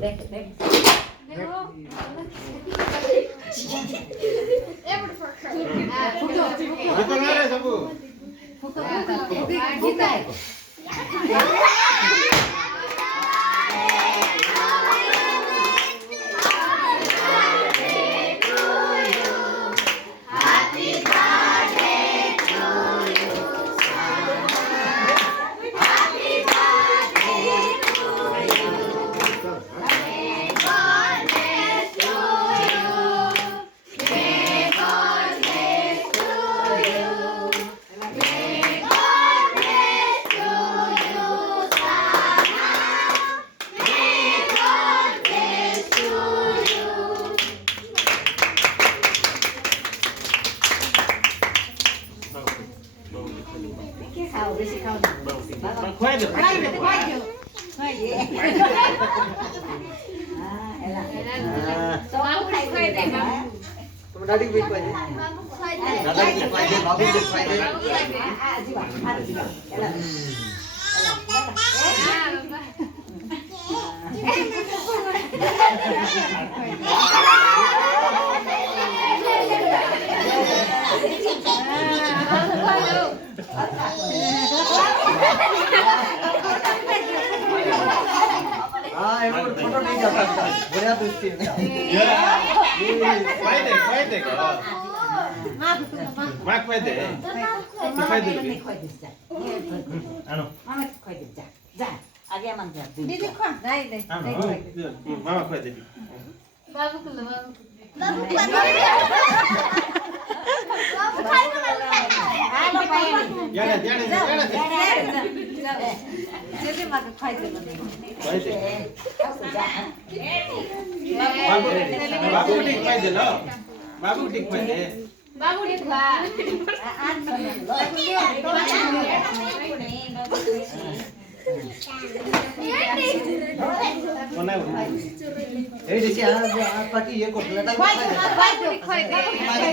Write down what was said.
দেখ দেখ খাও বেশি খাও না খুয়াই দে तुम दादी भी खुआई दे दादा भी खुआई दे बाबू भी खुआई दे हाँ ये फोटो नहीं जाता बढ़िया दोस्ती है খুয়াই দে মা খুয়াই দে খুয়াই দে আনো মামা খাই দে যা যা আগে আমার যা দিদি খা নাই দে মামা খুয়াই দে বাবু কুলো বাবু আলো পাই জানে দিদি মাকে খাই দে খুয়াই দে বাবু ঠিক খুয়াই দে লো বাবু ঠিক খুয়াই দে বাবু রে খা কোনায় এই দেখি আর পার্টি ये को लटा খাই দে